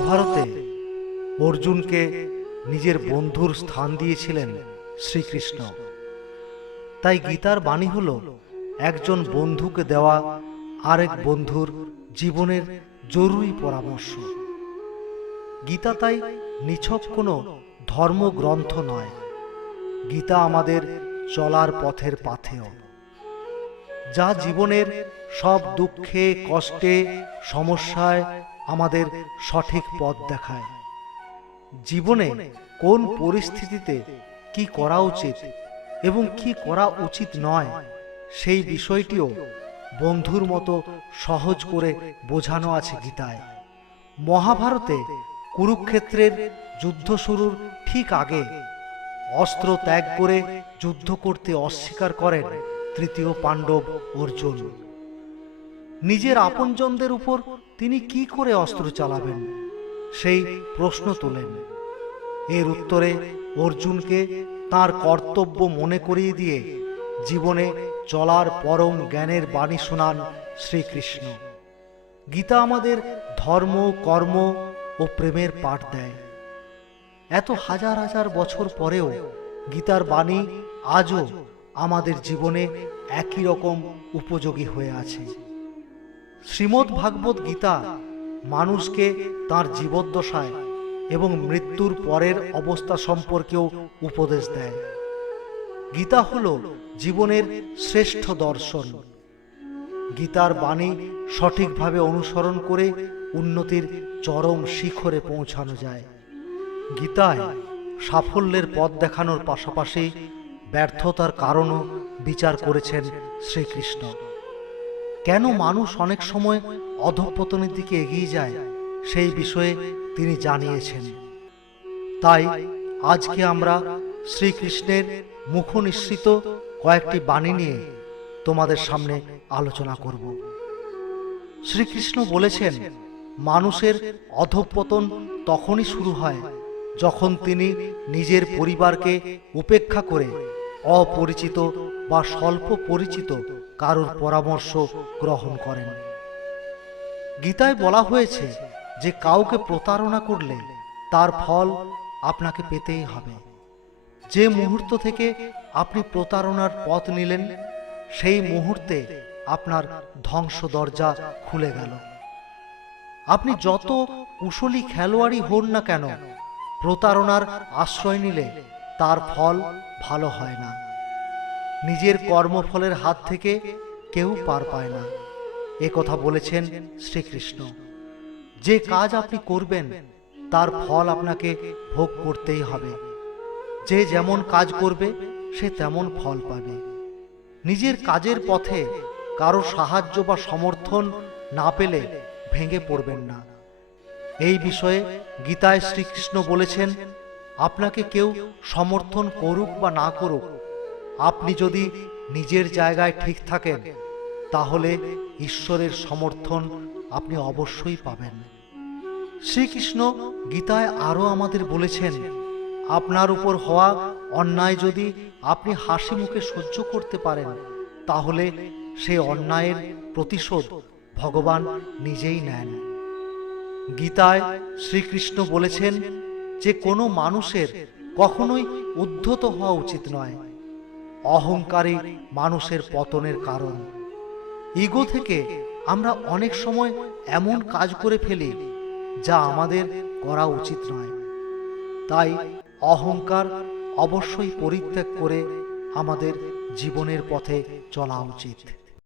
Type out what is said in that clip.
মহাভারতে অর্জুনকে নিজের বন্ধুর স্থান দিয়েছিলেন শ্রীকৃষ্ণ। তাই গীতার বাণী হল একজন বন্ধুকে দেওয়া আরেক বন্ধুর জীবনের জরুরি পরামর্শ। গীতা তাই নিছক কোনো ধর্মগ্রন্থ নয়, গীতা আমাদের চলার পথের পাথেয়, যা জীবনের সব দুঃখে কষ্টে সমস্যায় আমাদের সঠিক পথ দেখায়। জীবনে কোন পরিস্থিতিতে কি করা উচিত এবং কি করা উচিত নয়, সেই বিষয়টিও বন্ধুর মতো সহজ করে বোঝানো আছে গীতায়। মহাভারতে কুরুক্ষেত্রের যুদ্ধ শুরুর ঠিক আগে অস্ত্র ত্যাগ করে যুদ্ধ করতে অস্বীকার করেন তৃতীয় পাণ্ডব অর্জুন। নিজের আপনজনদের উপর তিনি কি করে অস্ত্র চালাবেন, সেই প্রশ্ন তোলেন। এর উত্তরে অর্জুনকে তার কর্তব্য মনে করিয়ে দিয়ে জীবনে চলার পরম জ্ঞানের বাণী শোনান শ্রীকৃষ্ণ। গীতা আমাদের ধর্ম, কর্ম ও প্রেমের পাঠ দেয়। এত হাজার হাজার বছর পরেও গীতার বাণী আজও আমাদের জীবনে একই রকম উপযোগী হয়ে আছে। শ্রীমদ্ ভাগবত গীতা মানুষকে তার জীবদ্দশায় এবং মৃত্যুর পরের অবস্থা সম্পর্কেও উপদেশ দেয়। গীতা হল জীবনের শ্রেষ্ঠ দর্শন। গীতার বাণী সঠিকভাবে অনুসরণ করে উন্নতির চরম শিখরে পৌঁছানো যায়। গীতায় সাফল্যের পথ দেখানোর পাশাপাশি ব্যর্থতার কারণও বিচার করেছেন শ্রীকৃষ্ণ। কেন মানুষ অনেক সময় অধঃপতনের দিকে এগিয়ে যায়, সেই বিষয়ে তিনি জানিয়েছেন। তাই আজকে আমরা শ্রীকৃষ্ণের মুখনিসৃত কয়েকটি বাণী নিয়ে তোমাদের সামনে আলোচনা করব। শ্রীকৃষ্ণ বলেছেন, মানুষের অধঃপতন তখনই শুরু হয় যখন তিনি নিজের পরিবারকে উপেক্ষা করে অপরিচিত বা স্বল্প পরিচিত কারোর পরামর্শ গ্রহণ করেন। গীতায় বলা হয়েছে যে কাউকে প্রতারণা করলে তার ফল আপনাকে পেতেই হবে। যে মুহূর্ত থেকে আপনি প্রতারণার পথ নিলেন, সেই মুহূর্তে আপনার ধ্বংস দরজা খুলে গেল। আপনি যত কুশলী খেলোয়াড়ই হন না কেন, প্রতারণার আশ্রয় নিলে তার ফল ভালো হয় না। নিজের কর্মফলের হাত থেকে কেউ পার পায় না, এ কথা বলেছেন শ্রীকৃষ্ণ। যে কাজ আপনি করবেন তার ফল আপনাকে ভোগ করতেই হবে। যে যেমন কাজ করবে সে তেমন ফল পাবে। নিজের কাজের পথে কারো সাহায্য বা সমর্থন না পেলে ভেঙে পড়বেন না। এই বিষয়ে গীতায় শ্রীকৃষ্ণ বলেছেন, আপনাকে কেউ সমর্থন করুক বা না করুক, আপনি যদি নিজের জায়গায় ঠিক থাকেন তাহলে ঈশ্বরের সমর্থন আপনি অবশ্যই পাবেন। শ্রীকৃষ্ণ গীতায় আরো আমাদের বলেছেন, আপনার উপর হওয়া অন্যায় যদি আপনি হাসি মুখে সহ্য করতে পারেন, তাহলে সেই অন্যায়ের প্রতিশোধ ভগবান নিজেই নেন। গীতায় শ্রীকৃষ্ণ বলেছেন যে কোনো মানুষের কখনোই উদ্ধত হওয়া উচিত নয়। অহংকারী মানুষের পতনের কারণ। ইগো থেকে আমরা অনেক সময় এমন কাজ করে ফেলি যা আমাদের করা উচিত নয়। তাই অহংকার অবশ্যই পরিত্যাগ করে আমাদের জীবনের পথে চলা উচিত।